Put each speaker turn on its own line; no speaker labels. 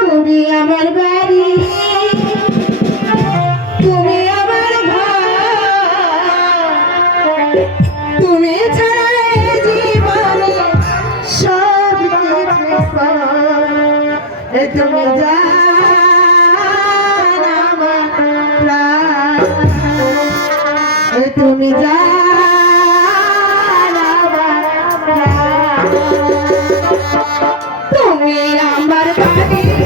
তুমি আমার বাড়ি তুমি আমার তুমি ছাড়া জীবনে সব পর। এ তুমি জান তুমি আমার বাড়ি